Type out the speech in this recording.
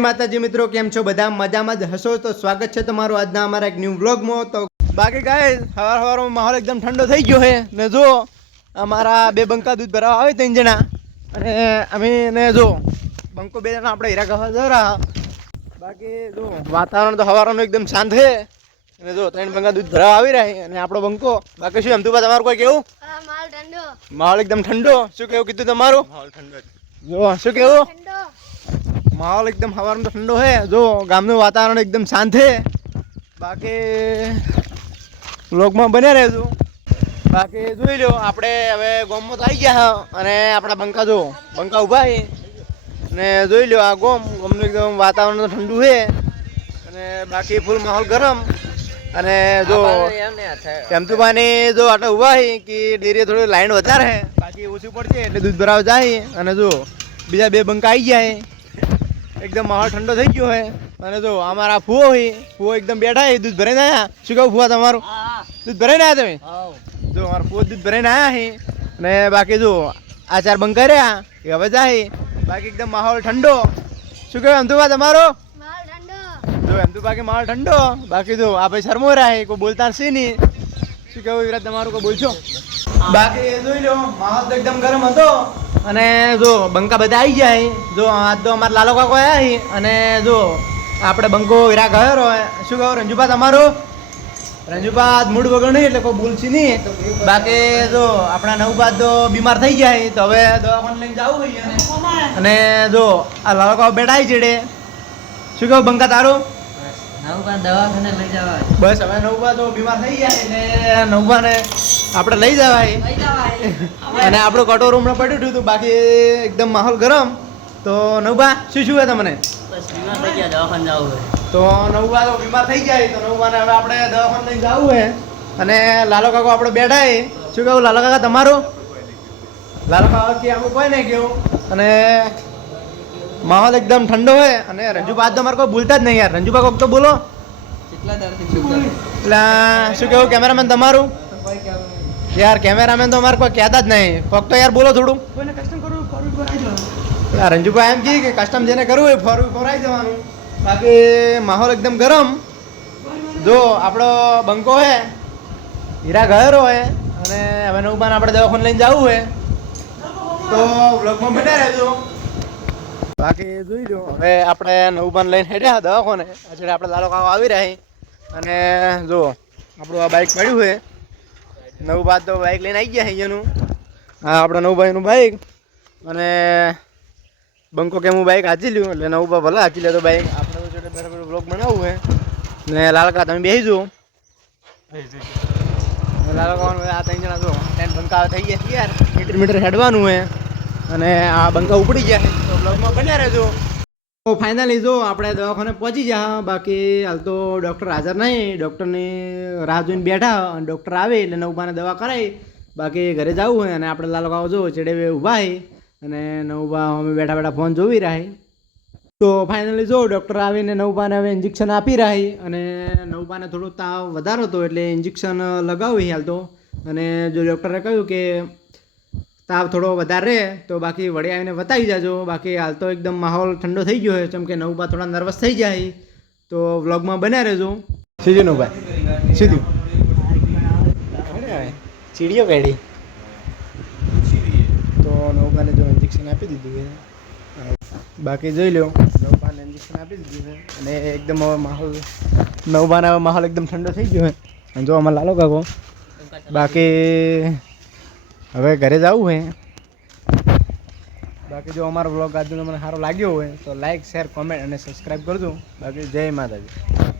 માતાજી મિત્રો કેમ છો બધા? મજામાં જ હશો? તો સ્વાગત છે તમારું આજના અમારા એક ન્યૂ વ્લોગમાં તો બાકી કાંઈ સવાર સવારમાં માહોલ એકદમ ઠંડો થઈ ગયો છે. ને જો અમારા બે બંકા દૂધ ભરાવા આવે ત્રણ જણા. અને અમે ને જો બંકો બે જણા આપણે હીરા ગવા જરા બાકી જો વાતાવરણ તો સવારનું એકદમ શાંત છે. અને જો ત્રણ બંકા દૂધ ભરાવા આવી રહ્યા અને આપણો બંકો બાકી શું એમ? તું તમારું કોઈ કેવું? ઠંડો. માહોલ એકદમ ઠંડો. શું કેવું કીધું તમારું? જો શું કેવું? ઠંડો. માહોલ એકદમ સવારનો ઠંડો છે જો ગામનું વાતાવરણ એકદમ શાંત છે બાકી વ્લોગમાં બન્યા રહેજો. બાકી જોઈ લો આપણે હવે ગોમમાં તો આવી ગયા હા અને આપણા બંકા જો બંકા ઊભા છે અને જોઈ લો આ ગોમ ગોમનું એકદમ વાતાવરણ તો ઠંડુ છે અને બાકી ફૂલ માહોલ ગરમ. અને જો ચમતુભાની જો આટલા ઊભા છે કે ડેરી થોડી લાઈન વધારે બાકી ઓછું પડશે એટલે દૂધ ભરાવ જાય અને જો બીજા બે બંકા આવી ગયા એકદમ માહોલ ઠંડો થઈ ગયો છે અને જો અમારા ફુઓ હોય ફુઓ એકદમ બેઠા છે દૂધ ભરાઈને આવ્યા શું કહું ફુવા તમારું? દૂધ ભરાઈને આવ્યા તમે? જો અમારા ફુઓ દૂધ ભરાઈને આવ્યા હે. અને બાકી જો આ ચાર કર્યા રહ્યા એ હવે જાય. બાકી એકદમ માહોલ ઠંડો. શું કહેવાય અમતુભા તમારો? જો એમ તો બાકી માહોલ ઠંડો. બાકી જો આ ભાઈ શરમો રહે કોઈ બોલતા છે નહીં. શું કહેવું વિરાટ તમારું કોઈ બોલશો? બાકી જોઈ લો માહોલ તો એકદમ ગરમ હતો. અને જો બંકા બધા આવી જાય જો આજ તો અમારા લાલો કાકો આવ્યા છે અને જો આપણે બંકો હીરા ગયો રહો શું કહો રંજુભા તમારું? રંજુભા મૂડ વગર નહીં એટલે કોઈ બોલશે નહીં. બાકી જો આપણા નવભા તો બીમાર થઈ જાય તો હવે દવાખાને લઈને જવું હોય અને જો આ લાલો કાકો બેઠા છે ચેડે શું કહો બંકા તારું નવકા દવાખાને લઈ જવા બસ હવે નવબા તો બીમાર થઈ ગયા એટલે નવભાને આપણે લઈ જવાય. અને આપણું કટોરું હમણાં પડ્યું હતું બાકી એકદમ માહોલ ગરમ. તો નવબા શું શું હે તમને? તો નવબા તો બીમાર થઈ જાય તો નવભાને હવે આપણે દવાખાને લઈ જવું હે અને લાલો કાકો આપણે બેઠા હે શું કહું લાલો કાકા તમારું? લાલો કાકા કે આપણું કોઈ નહીં કહ્યું. અને માહોલ એકદમ ઠંડો હોય અને રંજુભા તો મારે કોઈ બોલતા જ નહીં યાર. રંજુભા કોક તો બોલો. એટલે શું કેવું કેમેરામેન તમારું? યાર કેમેરામેન તો અમારે કોઈ કહેતા જ નહીં. કોક તો યાર બોલો થોડું. યાર રંજુભાઈ એમ કહે કે કસ્ટમ જેને કરવું હોય ફરવું ફરાઈ જવાનું. બાકી માહોલ એકદમ ગરમ. જો આપણો બંકો હે હીરા ગયેલો હે અને હવે નવબાન આપણે દવાખાને લઈને જવું હે. તો બ્લોગમાં બન્યા રહેજો. બાકી જોઈ લો હવે આપણે નવબાન લઈને હેડ્યા દવાખોને. આજે આપણે લાલો કાકો આવી રહ્યા. અને જો, આપણું આ બાઇક પડ્યું છે. નવું બાદ તો બાઇક લઈને આવી ગયા અહીંયાનું. હા આપણા નવભાઈનું બાઇક અને બંકો કે હું બાઇક હાચી લ્યું. એટલે નવું ભલે હાચી લેતો બાઇક આપણે તો જોડે બરાબર બ્લોગ બનાવવું છે. ને લાલકા, તમે બેસી જુઓ. લાલકા આ ત્રણ જણા જો ટેન બંકા થઈ ગયા યાર. મીટર મીટર હેડવાનું છે. અને આ બંકા ઉપડી ગયા તો બ્લોગમાં બન્યા રહેજો. તો ફાઇનલી જો આપણે દવાખાને પહોંચી જા બાકી હાલ તો ડૉક્ટર હાજર નહીં. ડૉક્ટરની રાહ જોઈને બેઠા. અને ડૉક્ટર આવે એટલે નવભાને દવા કરાવી. બાકી ઘરે જવું હોય અને આપણે લાલ જો જો ચેડે ઊભા અને નવભા અમે બેઠા બેઠા ફોન જોવી રહી. તો ફાઇનલી જો ડૉક્ટર આવીને નવબાને હવે ઇન્જેક્શન આપી રહી. અને નવબાને થોડો તાવ વધારો હતો એટલે ઇન્જેક્શન લગાવી હાલ તો. અને જો ડૉક્ટરે કહ્યું કે તાવ થોડો વધારે રહે તો બાકી વળી આવીને બતાવી જાજો. બાકી હાલ તો એકદમ માહોલ ઠંડો થઈ ગયો છે. જેમ કે નવબા થોડા નર્વસ થઈ જાય. તો વ્લોગમાં બન્યા રહેજો. સીધું નવભાઈ સીધું. ચીડીઓ કાઢી તો નવબાને જો ઇન્જેક્શન આપી દીધું છે. બાકી જોઈ લો નવબાને ઇન્જેક્શન આપી દીધું છે. અને એકદમ હવે માહોલ, નવબાને હવે માહોલ એકદમ ઠંડો થઈ ગયો છે. અને જો આમાં લાલો કાકો. બાકી હવે ઘરે જવું હે. બાકી જો અમારો બ્લોગ આજનો મને સારો લાગ્યો હોય તો લાઈક શેર કોમેન્ટ અને સબસ્ક્રાઈબ કરજો. બાકી જય માતાજી.